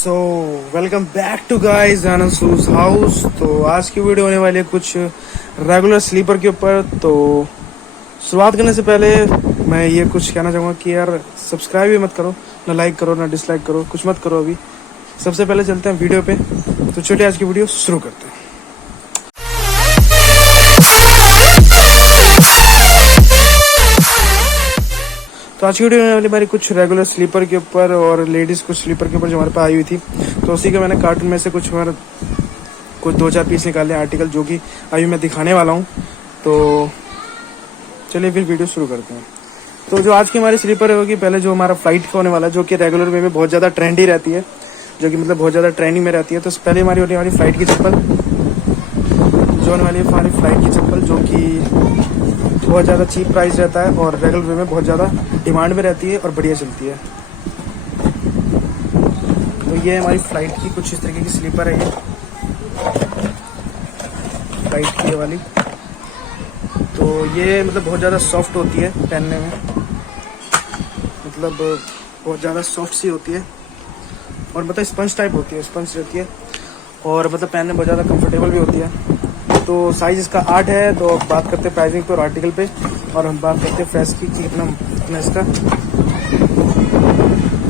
So welcome back to guys Anand shoes house. तो आज की वीडियो होने वाली है कुछ रेगुलर स्लीपर के ऊपर। तो शुरुआत करने से पहले मैं ये कुछ कहना चाहूँगा कि यार सब्सक्राइब भी मत करो, ना लाइक करो, ना डिसलाइक करो, कुछ मत करो। अभी सबसे पहले चलते हैं वीडियो पे। तो चलिए आज की वीडियो शुरू करते हैं। तो आज की वीडियो में हमारी कुछ रेगुलर स्लीपर के ऊपर और लेडीज़ कुछ स्लीपर के ऊपर जो हमारे पास आई हुई थी, तो उसी का मैंने कार्टून में से कुछ 2-4 पीस निकाले आर्टिकल जो कि अभी मैं दिखाने वाला हूँ। तो चलिए फिर वीडियो शुरू करते हैं। तो जो आज की हमारी स्लीपर होगी, पहले जो हमारा फ्लाइट का होने वाला है, जो कि रेगुलर वे में बहुत ज़्यादा ट्रेंडी रहती है, जो कि मतलब बहुत ज़्यादा ट्रेंडिंग में रहती है। तो पहले हमारी होने वाली फ्लाइट की चप्पल, जो होने वाली है हमारी फ्लाइट की चप्पल, जो कि बहुत ज़्यादा चीप प्राइस रहता है और रेगुलर वे में बहुत ज़्यादा डिमांड में रहती है और बढ़िया चलती है। तो ये हमारी फ्लाइट की कुछ इस तरीके की स्लीपर है। ये फ्लाइट की वाली, तो ये मतलब बहुत ज़्यादा सॉफ्ट होती है पहनने में, मतलब बहुत ज़्यादा सॉफ्ट सी होती है और मतलब स्पंज टाइप होती है, स्पंज रहती है और मतलब पहनने में बहुत ज़्यादा कंफर्टेबल भी होती है। तो साइज इसका 8 है। तो बात करते हैं प्राइसिंग पे और आर्टिकल पे, और हम बात करते हैं प्राइस की कितना इसका।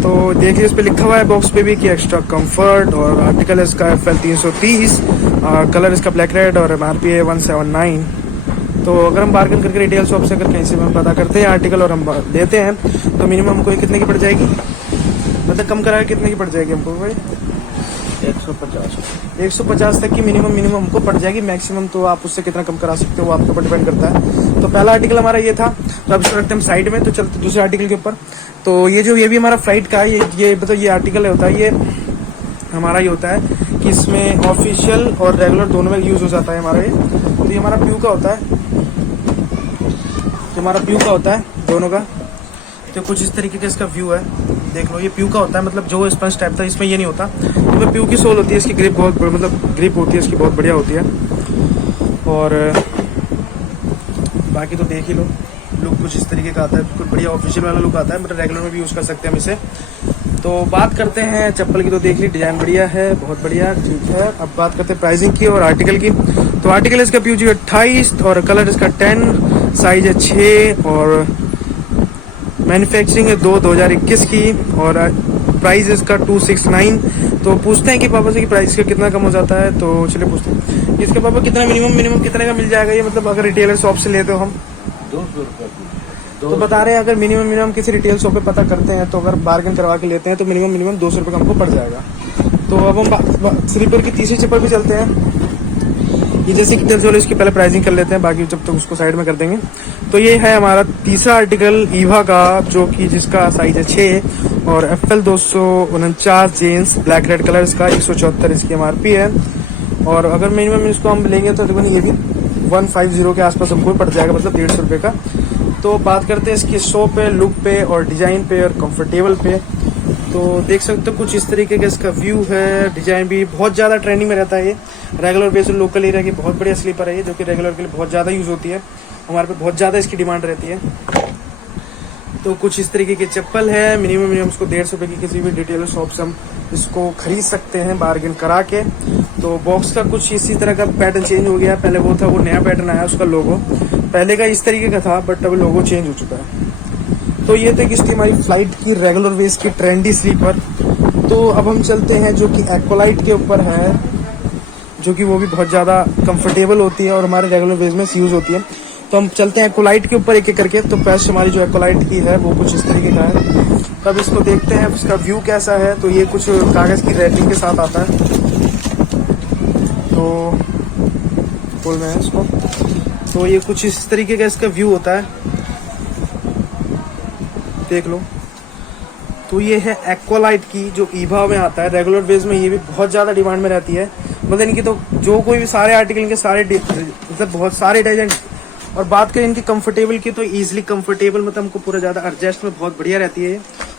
तो देखिए इस पे लिखा हुआ है बॉक्स पे भी कि एक्स्ट्रा कंफर्ट, और आर्टिकल इसका FL 330, कलर इसका ब्लैक रेड और MRP है 179। तो अगर हम बार्गेन करके रिटेल शॉप से अगर कहीं से हम पता करते हैं आर्टिकल और हम लेते हैं, तो मिनिमम हमको कितने की पड़ जाएगी, मतलब कम करा के कितने की पड़ जाएगी हमको भाई? 150 तक की मिनिमम हमको पड़ जाएगी। मैक्सिमम तो आप उससे कितना कम करा सकते हो वो आपके ऊपर डिपेंड करता है। तो पहला आर्टिकल हमारा ये था, तो अब इसको रखते हैं साइड में। तो चलते दूसरे आर्टिकल के ऊपर। तो ये भी हमारा फ्लाइट का है, ये मतलब ये आर्टिकल होता है, ये हमारा ये होता है कि इसमें ऑफिशियल और रेगुलर दोनों में यूज हो जाता है हमारा ये। तो ये हमारा प्यू का होता है, तो हमारा प्यू का होता है दोनों का। तो कुछ इस तरीके का इसका व्यू है, देख लो। ये प्यू का होता है, मतलब जो स्पंज टाइप था इसमें ये नहीं होता। तो प्यू की सोल होती है, इसकी ग्रिप बहुत मतलब ग्रिप होती है इसकी, बहुत बढ़िया होती है। और बाकी तो देख ही लो, लुक कुछ इस तरीके का आता है, बिल्कुल बढ़िया ऑफिशियल वाला लुक आता है। मतलब रेगुलर में भी यूज़ कर सकते हैं हम इसे। तो बात करते हैं चप्पल की। तो देख ली डिजाइन बढ़िया है, बहुत बढ़िया, ठीक है। अब बात करते हैं प्राइसिंग की और आर्टिकल की। तो आर्टिकल इसका PUG 28 और कलर इसका 10, साइज है 6 और मैन्युफैक्चरिंग है 2021 की, और प्राइस इसका 269। तो पूछते हैं कि पापा से कि प्राइस का कितना कम हो जाता है। तो चलिए पूछते हैं इसके पापा कितना मिनिमम कितने का मिल जाएगा ये, मतलब अगर रिटेलर शॉप से लेते हो हम 200 रुपये। तो बता रहे हैं अगर मिनिमम किसी रिटेल शॉप पे पता करते हैं, तो अगर बार्गेन करवा के लेते हैं तो मिनिमम 200 रुपये का हमको पड़ जाएगा। तो अब हम स्लीपर की तीसरी चप्पल भी चलते हैं। ये जैसे कि चलो इसकी पहले प्राइसिंग कर लेते हैं, बाकी जब तक उसको साइड में कर देंगे। तो ये है हमारा तीसरा आर्टिकल ईवा का, जो कि जिसका साइज है 6 और FL 249 jeans, black red colour इसका, 174 इसकी MRP है। और अगर मिनिमम इसको हम लेंगे तो तकरीबन ये भी 150 के आसपास हमको पड़ जाएगा, मतलब 150 रुपये का। तो बात करते हैं इसकी शो पे, लुक पे और डिजाइन पे और कंफर्टेबल पे। तो देख सकते हो कुछ इस तरीके का इसका व्यू है। डिजाइन भी बहुत ज़्यादा ट्रेंडिंग में रहता है ये। रेगुलर बेस लोकल एरिया की बहुत बढ़िया स्लीपर है ये, जो कि रेगुलर के लिए बहुत ज़्यादा यूज़ होती है, हमारे पे बहुत ज़्यादा इसकी डिमांड रहती है। तो कुछ इस तरीके की चप्पल है। मिनिमम इसको 150 रुपये की किसी भी डिटेलर शॉप से हम इसको खरीद सकते हैं बार्गेन करा के। तो बॉक्स का कुछ इसी तरह का पैटर्न चेंज हो गया है। पहले वो था, वो नया पैटर्न आया, उसका लोगो पहले का इस तरीके का था, बट अब लोगो चेंज हो चुका है। तो ये थे किसकी हमारी फ्लाइट की रेगुलर वेज की ट्रेंडी स्लीपर। तो अब हम चलते हैं जो कि एक्वालाइट के ऊपर है, जो कि वो भी बहुत ज़्यादा कंफर्टेबल होती है और हमारे रेगुलर वेज में यूज़ होती है। तो हम चलते हैं एक्वालाइट के ऊपर एक एक करके। तो पहले हमारी जो एक्वालाइट की है वो कुछ इस तरीके का है। तब इसको देखते हैं उसका व्यू कैसा है। तो ये कुछ कागज़ की रैपिंग के साथ आता है। तो बोल रहे हैं इसको, तो ये कुछ इस तरीके का इसका व्यू होता है, देख लो। तो ये है एक्वालाइट की, जो ईवा में आता है। रेगुलर बेस में ये भी बहुत ज़्यादा डिमांड में रहती है, मतलब इनकी तो जो कोई भी सारे आर्टिकल के सारे मतलब बहुत सारे डिजाइन। और बात करें इनकी कंफर्टेबल की, तो इजीली कंफर्टेबल, मतलब हमको पूरा ज़्यादा एडजस्ट में बहुत बढ़िया रहती है,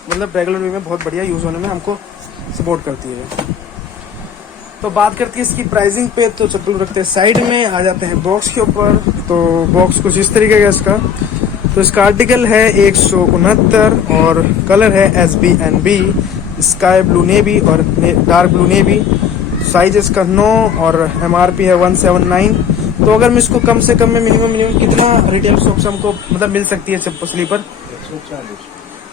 मतलब रेगुलर वे में बहुत बढ़िया यूज़ होने में हमको सपोर्ट करती है। तो बात करती है इसकी प्राइसिंग पे। तो चप्पल रखते हैं साइड में, आ जाते हैं बॉक्स के ऊपर। तो बॉक्स कुछ इस तरीके का इसका। तो इसका आर्टिकल है 169 और कलर है SBNB स्काई ब्लू नेवी और डार्क ब्लू नेवी। साइज इसका 9 और MRP है 179। तो अगर मैं इसको कम से कम में मिनिमम कितना रिटेल शॉप से हमको मतलब मिल सकती है स्लीपर? 140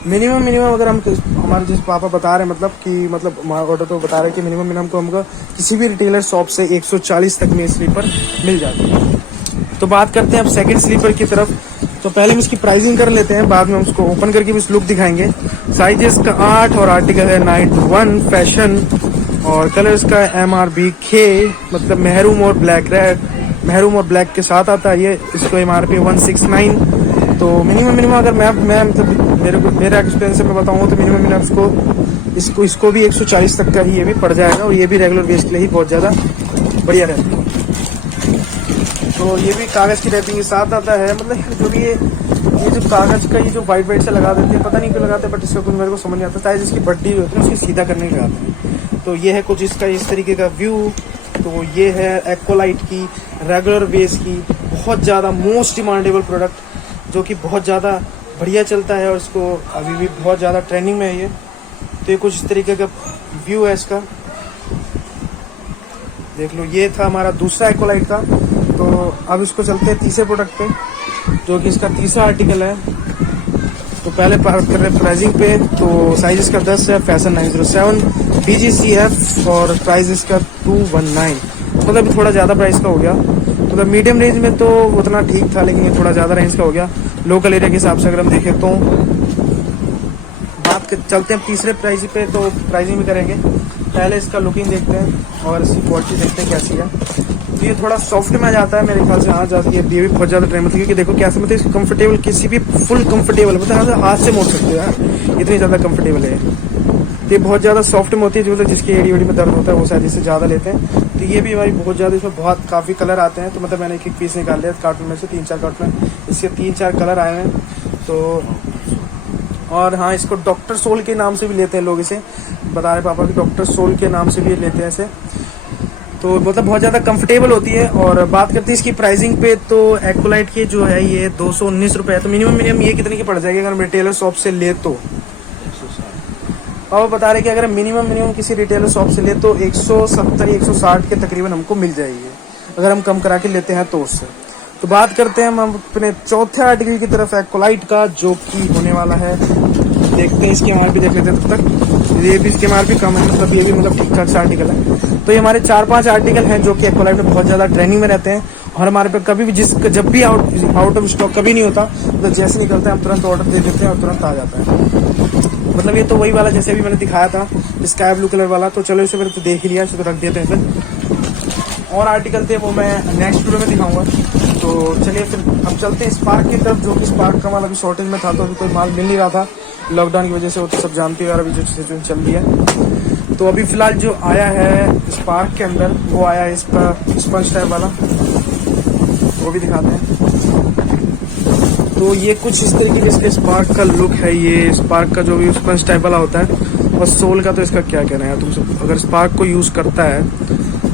मिनिमम अगर हम हमारे जिस पापा बता रहे हैं मतलब कि मतलब ऑर्डर तो बता रहे हैं कि मिनिमम को हमको किसी भी रिटेलर शॉप से 140 तक में स्लीपर मिल जाती है। तो बात करते हैं अब सेकंड स्लीपर की तरफ। तो पहले हम इसकी प्राइसिंग कर लेते हैं, बाद में हम उसको ओपन करके भी लुक दिखाएंगे। साइज इसका 8 और आर्टिकल है 91 फैशन और कलर इसका MRB K मतलब महरूम और ब्लैक के साथ आता है ये। इसको MRP 169। तो मिनिमम अगर मैं मतलब मेरा एक्सपीरियंस से मैं बताऊँ तो मिनिमम इसको भी 140 तक का ही ये भी पड़ जाएगा और ये भी रेगुलर बेस के लिए ही बहुत ज़्यादा बढ़िया रहता है। तो ये भी कागज़ की रैपिंग के साथ आता है। मतलब जो भी ये जो कागज़ का ये जो वाइट से लगा देते हैं, पता नहीं क्यों लगाते हैं, बट इसका कुछ मेरे को समझ नहीं आता। शायद इसकी बड्डी जो होती है उसकी सीधा करने के लगाते हैं। तो ये है कुछ इसका इस तरीके का व्यू। तो ये है एक्वालाइट की रेगुलर बेस की बहुत ज़्यादा मोस्ट डिमांडेबल प्रोडक्ट जो कि बहुत ज़्यादा बढ़िया चलता है और इसको अभी भी बहुत ज़्यादा ट्रेंडिंग में है ये। तो ये कुछ इस तरीके का व्यू है इसका, देख लो। ये था हमारा दूसरा एक्वालाइट का। तो अब इसको चलते हैं तीसरे प्रोडक्ट पे जो कि इसका तीसरा आर्टिकल है। तो पहले बात कर रहे हैं प्राइसिंग पे। तो साइज इसका 10 है, फैशन 907 BGCF और प्राइस इसका 219। मतलब थोड़ा ज़्यादा प्राइस का हो गया। मतलब मीडियम रेंज में तो उतना ठीक था, लेकिन ये थोड़ा ज़्यादा रेंज का हो गया लोकल एरिया के हिसाब से अगर हम देखें तो। चलते हैं तीसरे प्राइस पे। तो प्राइसिंग भी करेंगे, पहले इसका लुकिंग देखते हैं और इसकी क्वालिटी देखते हैं कैसी है। तो ये थोड़ा सॉफ्ट में आ जाता है मेरे ख्याल से। हाँ जाती है, ये भी बहुत ज़्यादा ट्रेंड मतलब क्योंकि देखो कैसे मतलब इसको कंफर्टेबल किसी भी फुल कंफर्टेबल मतलब हाथ से मोड़ सकते हो यार, इतनी ज़्यादा कंफर्टेबल है। तो ये बहुत ज़्यादा सॉफ्ट में होती है, जो मतलब जिसकी एड़ी वेड़ी में दर्द होता है वो शायद इससे ज़्यादा लेते हैं। तो ये भी हमारी बहुत ज़्यादा, इसमें बहुत काफ़ी कलर आते हैं। तो मतलब मैंने एक पीस निकाल लिया कार्टून में से, 3-4 कार्टून इसके 3-4 कलर आए हैं। तो और हाँ, इसको डॉक्टर सोल के नाम से भी लेते हैं लोग, इसे बता रहे पापा कि डॉक्टर सोल के नाम से भी लेते हैं इसे। तो मतलब बहुत ज़्यादा कंफर्टेबल होती है। और बात करते हैं इसकी प्राइसिंग पे। तो एक्वालाइट की जो है ये 219 रुपये है। तो मिनिमम ये कितने की पड़ जाएगी अगर रिटेलर शॉप से ले तो? और बता रहे कि अगर मिनिमम किसी रिटेलर शॉप से ले तो 170-160 के तकरीबन हमको मिल जाएगी अगर हम कम करा के लेते हैं तो उससे। तो बात करते हैं हम अपने चौथे आर्टिकल की तरफ, एक्वालाइट का, जो कि होने वाला है। देखते हैं इसकी MRP देख लेते हैं तब तक। ये भी इसकी MRP कम है, मतलब ये भी मतलब ठीक ठाक सा आर्टिकल है। तो ये हमारे 4-5 आर्टिकल हैं जो कि एक्वालाइट में बहुत ज़्यादा ट्रेंडिंग में रहते हैं और हमारे पे कभी भी जब भी आउट ऑफ स्टॉक कभी नहीं होता, तो जैसे निकलता है हम तुरंत ऑर्डर दे देते हैं और तुरंत आ जाता है। मतलब ये तो वही वाला जैसे भी मैंने दिखाया था स्काई ब्लू कलर वाला। तो चलो इसे मैंने तो देख ही लिया, इसे तो रख देते हैं फिर। और आर्टिकल थे वो मैं नेक्स्ट वीडियो में दिखाऊंगा। तो चलिए फिर अब चलते हैं स्पार्क की तरफ, जो कि स्पार्क का माल अभी शॉर्टेज में था, तो अभी कोई माल मिल नहीं रहा था लॉकडाउन की वजह से। वो तो सब जानते हो यार अभी जो सिचुएशन चल रही है। तो अभी फिलहाल जो आया है स्पार्क के अंदर वो आया है इसका स्पंज टाइप वाला, वो भी दिखाते हैं। तो ये कुछ इस तरीके के इसके स्पार्क का लुक है। ये स्पार्क का जो भी स्पंज टाइप वाला होता है, और सोल का तो इसका क्या कहना है तुम सब। अगर स्पार्क को यूज़ करता है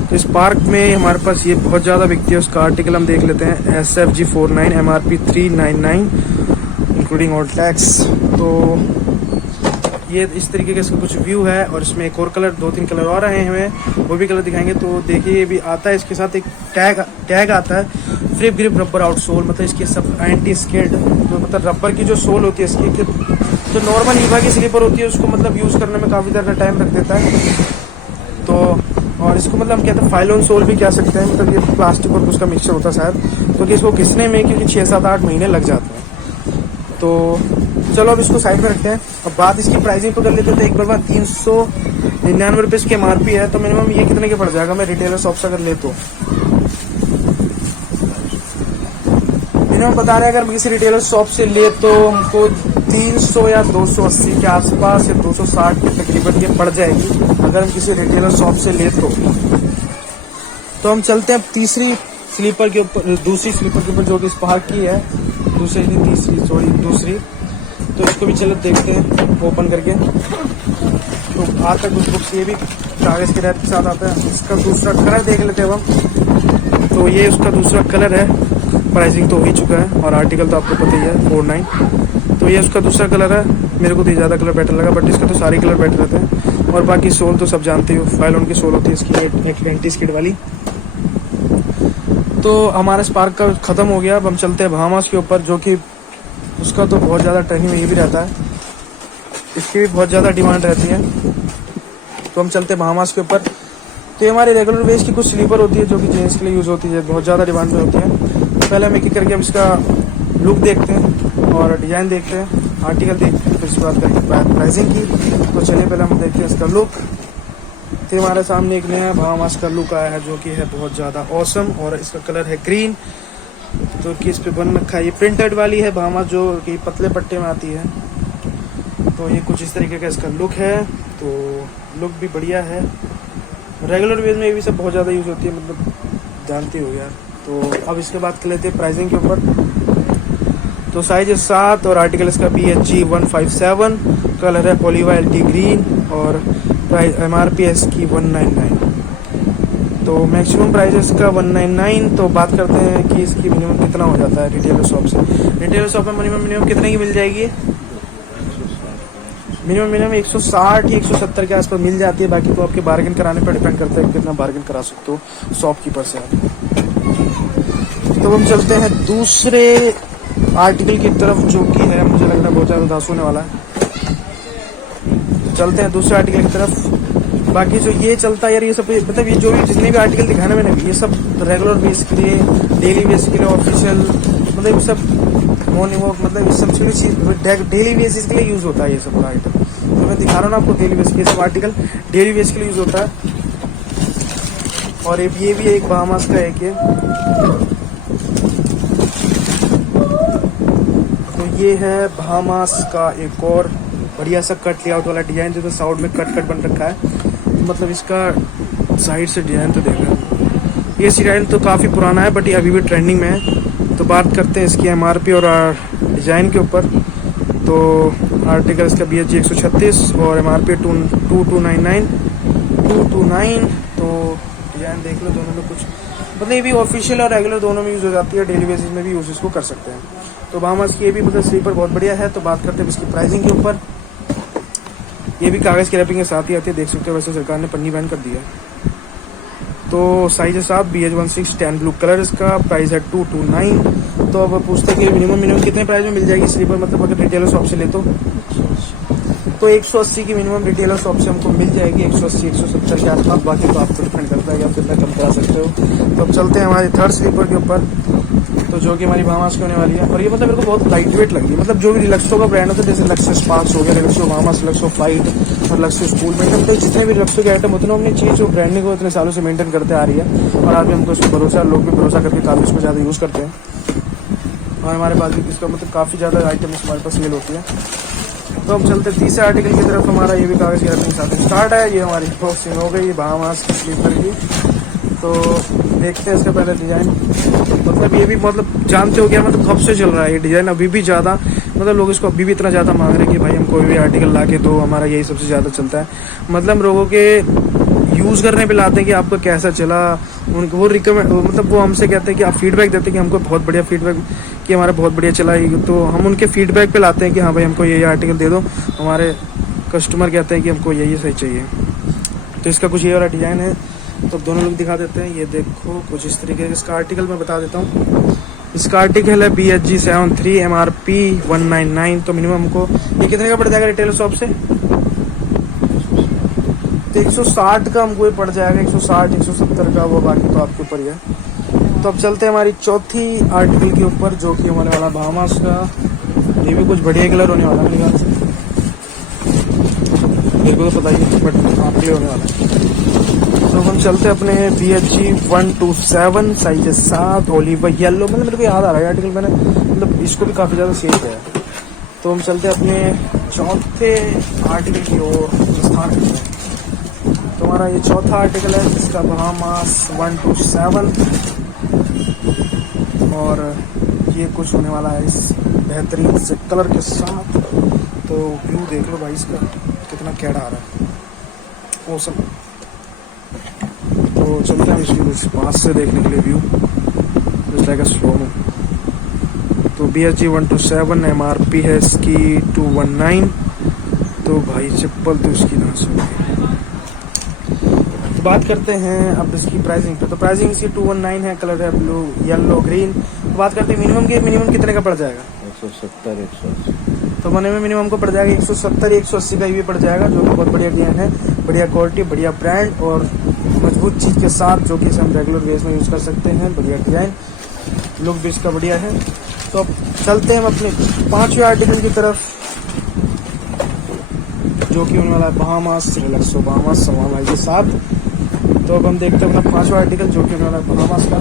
तो स्पार्क में हमारे पास ये बहुत ज़्यादा बिकती है। उसका आर्टिकल हम देख लेते हैं, SFG49 MRP 399 including all tax. तो ये इस तरीके का इसका कुछ व्यू है। और इसमें एक और कलर, 2-3 कलर और आए हुए हैं, वो भी कलर दिखाएंगे। तो देखिए ये भी आता है, इसके साथ एक टैग आता है, flip grip rubber outsole. मतलब इसकी सब एंटी स्किड, जो मतलब रबर की जो सोल होती है इसकी, जो नॉर्मल ईवा की स्लीपर होती है उसको मतलब यूज़ करने में काफ़ी ज़्यादा टाइम रख देता है। तो और इसको मतलब हम कहते हैं फाइलोन सोल भी कह सकते हैं। मतलब ये प्लास्टिक और उसका मिक्सचर होता है शायद, क्योंकि इसको घिसने में क्योंकि 6-7-8 महीने लग जाते हैं। तो चलो अब इसको साइड में रखते हैं। अब बात इसकी प्राइसिंग को कर लेते थे। एक बार 399 रुपये इसकी MRP है। तो मिनिमम ये कितने के पड़ जाएगा मैं रिटेलर शॉप से अगर ले तो? मिनिमम बता रहे हैं अगर किसी रिटेलर शॉप से ले तो हमको 300 या 280 के आसपास या 260 के तकरीबन ये पड़ जाएगी अगर हम किसी रिटेलर शॉप से ले तो हम चलते हैं तीसरी स्लीपर के ऊपर, दूसरी स्लीपर के ऊपर जो कि स्पार्क की है। दूसरी तो इसको भी चलो देखते हैं ओपन करके। तो आज तक कुछ बुक्स ये भी कागज़ के रैप के साथ आता है। इसका दूसरा कलर देख लेते हैं हम। तो ये उसका दूसरा कलर है। प्राइसिंग तो हो ही चुका है और आर्टिकल तो आपको पता ही है 49। तो ये उसका दूसरा कलर है। मेरे को तो ज़्यादा कलर बेटर लगा, बट इसका तो सारे कलर बेटर रहते हैं। और बाकी सोल तो सब जानते हो, फाइलोन की सोल होती है इसकी एक एंटी स्किड वाली। तो हमारा स्पार्क का ख़त्म हो गया। अब हम चलते हैं बहामास के ऊपर, जो कि उसका तो बहुत ज़्यादा ट्रेंडिंग में ये भी रहता है, इसकी भी बहुत ज़्यादा डिमांड रहती है। तो हम चलते हैं बहामास के ऊपर। तो ये हमारे रेगुलर बेस की कुछ स्लीपर होती है जो कि जेंट्स के लिए यूज़ होती है, बहुत ज़्यादा डिमांड में होती है। तो पहले हम एक एक करके अब इसका लुक देखते हैं और डिज़ाइन देखते हैं, आर्टिकल देखते हैं, फिर उसके बाद करेंगे प्राइसिंग की। तो चलिए पहले हम देखते हैं इसका लुक। तो हमारे सामने एक नया बहामास का लुक आया है जो कि है बहुत ज़्यादा ऑसम, और इसका कलर है ग्रीन, जो कि इस पे बन रखा है। ये प्रिंटेड वाली है बहामास जो कि पतले पट्टे में आती है। तो ये कुछ इस तरीके का इसका लुक है। तो लुक भी बढ़िया है। रेगुलर वेज में ये भी सब बहुत ज़्यादा यूज़ होती है, मतलब जानते हो यार। तो अब इसके बाद कर लेते हैं प्राइसिंग के ऊपर। तो साइज है 7 और आर्टिकल इसका BHG 157, कलर है ओलिवा LT ग्रीन, और प्राइस MRP है इसकी 199। तो मैक्सिमम प्राइस है इसका 199। तो बात करते हैं कि इसकी मिनिमम कितना हो जाता है रिटेलर शॉप से। रिटेलर शॉप में मिनिमम कितने की मिल जाएगी? मिनिमम 160 या 170 के आसपास मिल जाती है। बाकी तो आपके बार्गेन कराने पर डिपेंड करता है कितना बार्गेन करा सकते हो शॉपकीपर से आप। तो हम चलते हैं दूसरे आर्टिकल की तरफ, जो कि है मुझे लग रहा है बहुत ज़्यादा उदास होने वाला है। चलते हैं दूसरे आर्टिकल की तरफ। बाकी जो ये चलता है यार, ये सब मतलब ये जो भी जितने भी आर्टिकल दिखाने मैंने, ये सब रेगुलर बेस के लिए, डेली बेस के लिए, ऑफिशियल, मतलब ये सब मॉर्निंग वॉक, मतलब इस सब चीज़ डेली बेसिस के लिए यूज़ होता है ये सब आइटम। तो मैं दिखा रहा हूँ ना आपको डेली बेस के सब आर्टिकल डेली बेस के लिए यूज़ होता है। और ये भी एक बहामास का एक है। तो ये है बहामास का एक और बढ़िया सा कट लेआउट वाला डिज़ाइन, जो साउथ में कट बन रखा है। तो मतलब इसका साइड से डिज़ाइन तो देख रहे हैं, ये डिज़ाइन तो काफ़ी पुराना है बट ये अभी भी ट्रेंडिंग में है। तो बात करते हैं इसकी MRP और डिज़ाइन के ऊपर। तो आर्टिकल इसका BHG 136 और MRP 2299। तो डिज़ाइन देख लो, दोनों में कुछ मतलब ये भी ऑफिशियल और रेगुलर दोनों में यूज़ हो जाती है, डेली बेसिस में भी यूज़ इसको कर सकते हैं। तो बहामास की ये भी मतलब स्लीपर बहुत बढ़िया है। तो बात करते हैं इसकी प्राइसिंग के ऊपर। ये भी कागज़ की रैपिंग के साथ ही आती है, देख सकते हो। वैसे सरकार ने पन्नी बैन कर दिया है। तो साइज है 7, BH16 10 ब्लू कलर, इसका प्राइस है 229। तो अब पूछते हैं कि मिनिमम कितने प्राइस में मिल जाएगी स्लीपर, मतलब अगर रिटेलर शॉप से ले तो 180 की मिनिमम रिटेलर शॉप से हमको मिल जाएगी, 180 170 के आसपास। बाकी तो आपको डिपेंड करता है कि आप कितना कम करा सकते हो। तो अब चलते हैं हमारी थर्ड स्लीपर के ऊपर, तो जो कि हमारी बहामास की होने वाली है। और ये मतलब मेरे को बहुत लाइट वेट लगी, मतलब जो भी रिलैक्सो का ब्रांड होता है, जैसे लक्सो स्पार्क्स हो गया, रिलैक्सो बहामास, रिलैक्सो फाइट और लक्सो स्कूल में, तो जितने भी रिलैक्सो के आइटम होते हैं अपनी चीज़ जो ब्रांडिंग को इतने सालों से मेंटेन करते आ रही है, और आज भी हमको इस पर भरोसा, लोग भी भरोसा करके काफ़ी इसको ज़्यादा यूज़ करते हैं। और हमारे पास भी इसका मतलब काफ़ी ज़्यादा आइटम हमारे पास सेल होती है। तो हम चलते तीसरे आर्टिकल की तरफ। हमारा ये भी कागज़ की रैपिंग के साथ स्टार्ट है। ये हमारी बॉक्सिंग हो गई बहामास की स्लीपर की। तो देखते हैं इसका पहले डिज़ाइन। मतलब ये भी मतलब जानते हो क्या, मतलब कब से चल रहा है ये डिज़ाइन, अभी भी ज़्यादा मतलब लोग इसको अभी भी इतना ज़्यादा मांग रहे हैं कि भाई हम कोई भी आर्टिकल ला के दो, हमारा यही सबसे ज़्यादा चलता है। मतलब लोगों के यूज़ करने पे लाते हैं कि आपको कैसा चला, उनको वो रिकमेंड, मतलब वो हमसे कहते हैं कि आप फीडबैक देते हैं कि हमको बहुत बढ़िया फीडबैक कि हमारा बहुत बढ़िया चला। तो हम उनके फीडबैक पे लाते हैं कि हाँ भाई हमको ये आर्टिकल दे दो। हमारे कस्टमर कहते हैं कि हमको यही सही चाहिए। तो इसका कुछ ये वाला डिज़ाइन है। तो दोनों लोग दिखा देते हैं। ये देखो कुछ इस तरीके का इसका आर्टिकल मैं बता देता हूँ। इसका आर्टिकल है BHG 73, MRP 199। तो मिनिमम हमको ये कितने का पड़ जाएगा रिटेलर शॉप से? तो 160 का हमको ये पड़ जाएगा, 160 170 का, वो बाकी तो आपके ऊपर ही है। तो अब चलते हैं हमारी चौथी आर्टिकल के ऊपर, जो कि होने वाला बहामास का। ये भी कुछ बढ़िया कलर होने वाला है मेरे ख्याल से, मेरे को तो पता ही नहीं बट आपके लिए होने वाला है। तो हम चलते हैं अपने BHG 127, साइज 7, ओलिव येलो, मतलब मेरे को याद आ रहा है आर्टिकल, मैंने मतलब इसको भी काफ़ी ज़्यादा सेल किया है। तो हम चलते हैं अपने चौथे आर्टिकल की ओर प्रस्थान करते हैं। तो हमारा ये चौथा आर्टिकल है, इसका बहामास 127, और ये कुछ होने वाला है इस बेहतरीन से कलर के साथ। तो व्यू देख लो भाई इसका कितना कैड आ रहा है, ओसम। तो चलते हैं इसकी पास से देखने के लिए view, just like a slow में। तो BHG 127, MRP है इसकी 219। तो भाई चप्पल तो इसकी ना सुनिए, बात करते हैं अब इसकी प्राइसिंग पे। तो प्राइसिंग इसकी 219 है, कलर है ब्लू येलो ग्रीन। तो बात करते हैं मिनिमम की, मिनिमम कितने का पड़ जाएगा? 170 180। तो मने में मिनिमम को पड़ जाएगा 170 180 का ये पड़ जाएगा, जो कि बहुत बढ़िया डिजाइन है, बढ़िया क्वालिटी, बढ़िया ब्रांड और मजबूत चीज़ के साथ, जो कि इसे हम रेगुलर बेस में यूज़ कर सकते हैं। बढ़िया डिजाइन, लुक भी इसका बढ़िया है। तो अब चलते हैं हम अपने 5वें आर्टिकल की तरफ, जो कि होने वाला है बहामास रिलैक्सो बहामास सलमान भाई के साथ। तो अब हम देखते हैं अपना 5वां आर्टिकल, जो कि होने वाला है बहामास का।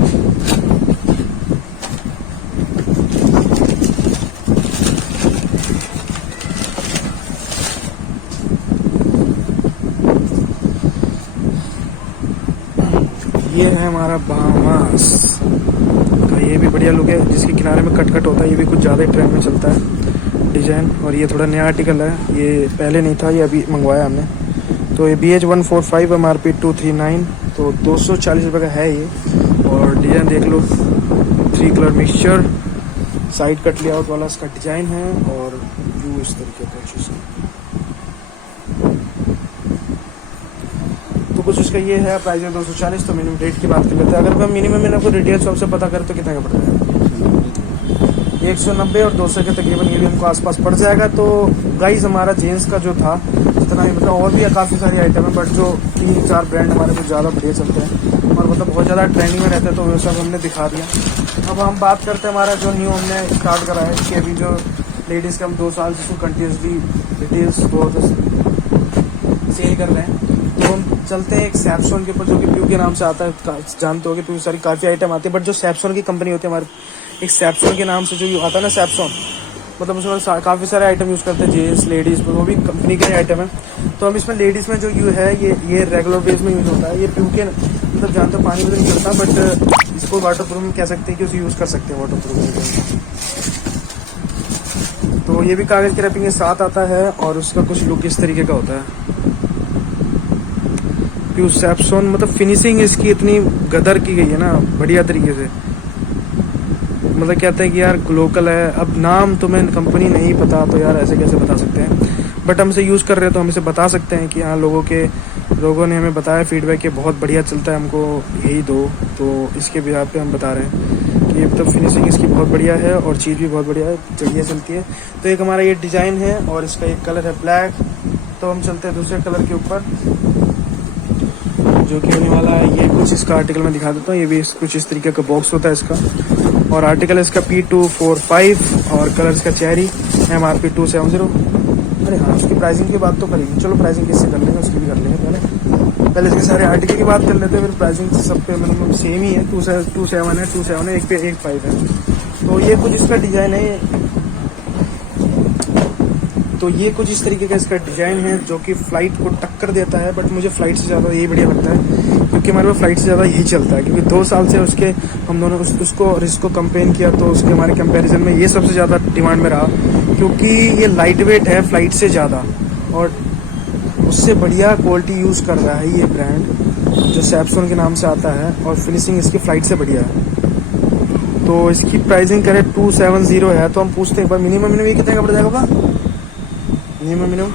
ये है हमारा बहामास का, ये भी बढ़िया लुक है, जिसके किनारे में कट कट होता है, ये भी कुछ ज़्यादा ही ट्रेंड में चलता है डिजाइन। और ये थोड़ा नया आर्टिकल है, ये पहले नहीं था, ये अभी मंगवाया हमने। तो ये BH 145 MRP 239, तो 240 रुपये का है ये। और डिजाइन देख लो, 3 colour mixture, side cut layout वाला इसका डिजाइन है और व्यू इस तरीके का कुछ। तो कुछ इसका ये है, प्राइस है 240। तो मिनिमम रेट की बात कर लेते हैं। अगर हम मिनिमम आपको रिटेल शॉप से पता करें तो कितने का पड़ जाएगा? 190 और 200 के तकरीबन ये भी हमको आसपास पड़ जाएगा। तो गाइस हमारा जेंट्स का जो था जितना ही, मतलब और भी काफ़ी सारी आइटम है, बट जो 3-4 ब्रांड हमारे कुछ ज़्यादा बढ़िया चलते हैं और मतलब बहुत ज़्यादा ट्रेंडिंग में रहते हैं, तो वो सब हमने दिखा दिया। अब हम बात करते हैं हमारा जो न्यू हमने स्टार्ट करा है, कि अभी जो लेडीज़ का हम 2 साल से कंटिन्यूसली डिटेल्स बहुत सेल कर रहे हैं। तो हम चलते हैं एक सैमसंग के ऊपर, जो कि प्यू के नाम से आता है, जानते हो कि प्यू सारी काफ़ी आइटम आती है, बट जो सैमसंग की कंपनी होती है हमारे, एक सैमसंग के नाम से जो आता है ना सैमसंग, मतलब उसमें काफ़ी सारे आइटम यूज़ करते हैं, जेंट्स लेडीज़, वो भी कंपनी के आइटम है। तो हम इसमें लेडीज़ में जो है ये रेगुलर बेस में यूज़ होता है। ये प्यू के, मतलब जानते हो पानी में नहीं चलता, बट इसको वाटर प्रूफ में कह सकते हैं कि उसे यूज़ कर सकते हैं वाटर प्रूफ में। तो ये भी कागज़ की रैपिंग के साथ आता है और उसका कुछ लुक इस तरीके का होता है। प्यू सैमसंग, मतलब फिनिशिंग इसकी इतनी गदर की गई है ना, बढ़िया तरीके से। मतलब कहते हैं कि यार लोकल है, अब नाम तुम्हें कंपनी नहीं पता तो यार ऐसे कैसे बता सकते हैं, बट हम इसे यूज़ कर रहे हैं तो हम इसे बता सकते हैं कि हाँ लोगों ने हमें बताया फीडबैक कि बहुत बढ़िया चलता है, हमको यही दो। तो इसके बिहार पे हम बता रहे हैं कि मतलब फिनिशिंग इसकी बहुत बढ़िया है और चीज़ भी बहुत बढ़िया है, बढ़िया चलती है। तो एक हमारा ये डिज़ाइन है और इसका एक कलर है ब्लैक। तो हम चलते हैं दूसरे कलर के ऊपर, जो कि होने वाला है ये कुछ इसका आर्टिकल मैं दिखा देता हूँ। ये भी कुछ इस तरीके का बॉक्स होता है इसका, और आर्टिकल इसका P245 और कलर इसका चेरी, MRP 270। अरे हाँ, उसकी प्राइसिंग की बात तो करेंगे, चलो प्राइसिंग किससे कर लेंगे, उसकी भी कर लेंगे। पहले इसके सारे आर्टिकल की बात कर लेते हैं, फिर प्राइसिंग सब पे मतलब सेम ही है। 2.7 है, एक पे 1.5 है। तो ये कुछ इसका डिज़ाइन है, तो ये कुछ इस तरीके का इसका डिज़ाइन है, जो कि फ़्लाइट को टक्कर देता है। बट मुझे फ़्लाइट से ज़्यादा यही बढ़िया लगता है, क्योंकि हमारे पास फ़्लाइट से ज़्यादा यही चलता है। क्योंकि 2 साल से उसके हम दोनों उसको और इसको कंपेयर किया, तो उसके हमारे कंपैरिजन में ये सबसे ज़्यादा डिमांड में रहा, क्योंकि ये लाइट वेट है फ़्लाइट से ज़्यादा, और उससे बढ़िया क्वालिटी यूज़ कर रहा है ये ब्रांड, जो सैमसंग के नाम से आता है, और फिनिशिंग इसकी फ़्लाइट से बढ़िया है। तो इसकी प्राइसिंग करें 270 है। तो हम पूछते हैं एक बार मिनिमम ये कितने का पड़ जाएगा? मिनिमम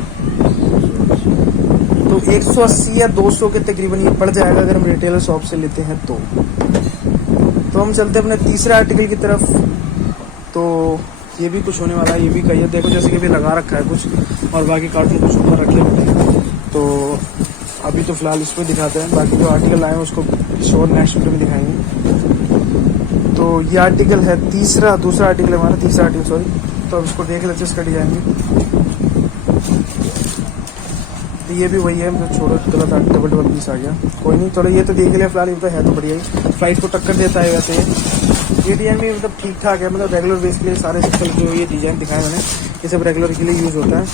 तो 180 या 200 के तकरीबन ये पड़ जाएगा अगर हम रिटेलर शॉप से लेते हैं तो। हम चलते हैं अपने तीसरे आर्टिकल की तरफ। तो ये भी कुछ होने वाला है, ये भी कहिए, देखो जैसे कि अभी लगा रखा है कुछ, और बाकी कार्टून कुछ ऊपर रखे हुए हैं। तो अभी तो फिलहाल इसको दिखाते हैं, बाकी जो आर्टिकल आए हैं उसको किसी और नेक्स्ट वीडियो में दिखाएंगे। तो ये आर्टिकल है दूसरा आर्टिकल है हमारा, तीसरा आर्टिकल सॉरी। तो अब इसको देख लेते हैं इसका डिजाइन भी। तो ये भी वही है, मतलब छोड़ो गलत डबल पीस आ गया, कोई नहीं, चलो ये तो देख लिया फिलहाल। ये तो है तो बढ़िया ही, फ्लाइट को टक्कर देता है। वैसे ये डिज़ाइन भी मतलब ठीक ठाक है, मतलब रेगुलर बेस के लिए सारे सिस्टम जो ये डिज़ाइन दिखाए मैंने, ये सब रेगुलर के लिए यूज़ होता है।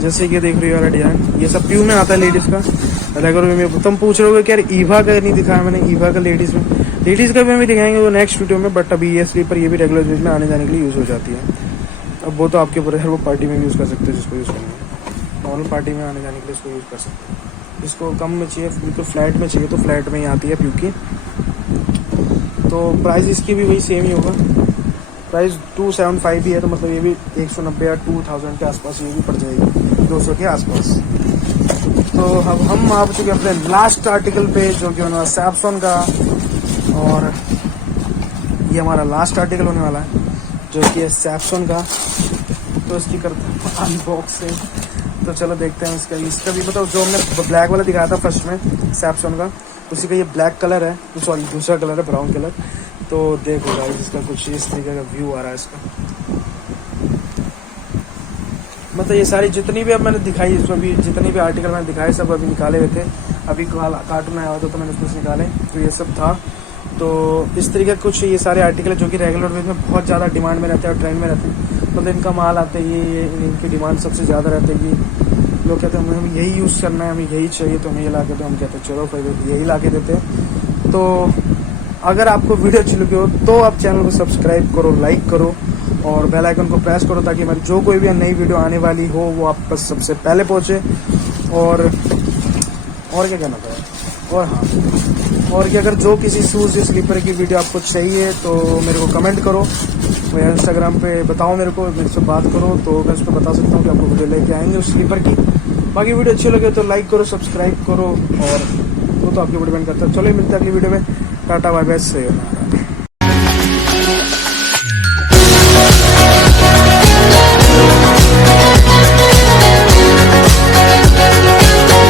जैसे ये देख रही हो वाला डिज़ाइन, ये सब प्यू में आता है लेडीज़ का रेगुलर में। तुम पूछ रहे हो कि यार ईवा का नहीं दिखाया मैंने, ईवा का लेडीज़ का भी दिखाएंगे वो नेक्स्ट वीडियो में। बट अभी ये स्लीपर ये भी रेगुलर बेस में आने जाने के लिए यूज़ हो जाती है। अब वो तो आपके ऊपर है, वो पार्टी में यूज़ कर सकते हैं जिसको यूज़ करना है, नॉर्मल पार्टी में आने जाने के लिए इसको यूज़ कर सकते हैं। इसको कम में चाहिए, बिल्कुल फ्लैट में चाहिए तो फ्लैट में ही आती है प्यू की। तो प्राइस इसकी भी वही सेम ही होगा, प्राइस 275 ही है। तो मतलब ये भी 190 या 2000 के आसपास ये भी पड़ जाएगी, 200 के आसपास। तो अब हम आ चुके हैं अपने लास्ट आर्टिकल पे, जो कि होने वाला सैमसंग का। और ये हमारा लास्ट आर्टिकल होने वाला है, जो कि है सैमसंग का। तो इसकी करते हैं अनबॉक्सिंग। तो चलो देखते हैं इसका भी मतलब जो हमने ब्लैक वाला दिखाया था फर्स्ट में सैमसंग का, उसी का ये ब्लैक कलर है, सॉरी दूसरा कलर है, ब्राउन कलर। तो देखो गाइस, इसका कुछ इस तरीके का व्यू आ रहा है इसका। मतलब ये सारी जितनी भी अब मैंने दिखाई, इसमें भी जितनी भी आर्टिकल मैंने दिखाए सब अभी निकाले हुए थे। अभी कार्टून आया हुआ था तो मैंने उसमें से निकाले, तो ये सब था। तो इस तरीके का कुछ ये सारे आर्टिकल है जो कि रेगुलर बेस में बहुत ज़्यादा डिमांड में रहते हैं और ट्रेंड में रहते हैं। मतलब इनका माल आता है, ये इनकी डिमांड सबसे ज़्यादा रहती है कि लोग कहते हैं हमें यही यूज़ करना है, हमें यही चाहिए, तो हमें ये ला के दो। हम कहते हैं चलो फिर यही ला के देते हैं। तो अगर आपको वीडियो अच्छी लगी हो तो आप चैनल को सब्सक्राइब करो, लाइक करो और बेल आइकन को प्रेस करो, ताकि हमारी जो कोई भी नई वीडियो आने वाली हो वो आप बस सबसे पहले पहुंचे। और क्या कहना था, और हाँ, और कि अगर जो किसी शूज़ या स्लीपर की वीडियो आपको चाहिए तो मेरे को कमेंट करो, मेरे इंस्टाग्राम पे बताओ, मेरे से बात करो, तो मैं उस पर बता सकता हूँ कि आपको वीडियो लेके आएंगे उस स्लीपर की। बाकी वीडियो अच्छी लगे तो लाइक करो, सब्सक्राइब करो, और वो तो आपके ऊपर डिपेंड करता है। चलो मिलते हैं अगली वीडियो में। टाटा बाय बाय, से